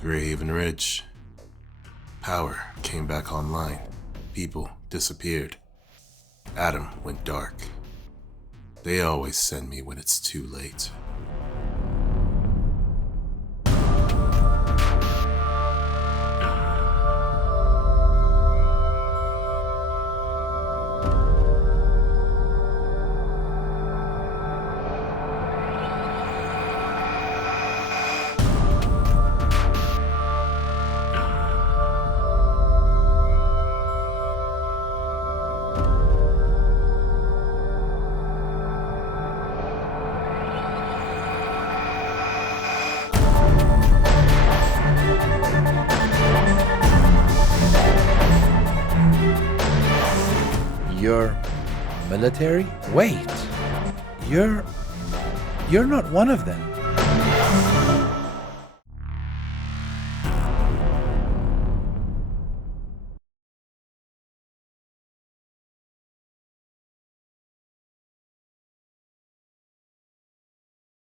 Greyhaven Ridge. Power came back online. People disappeared. Adam went dark. They always send me when it's too late. You're military? Wait, you're not one of them.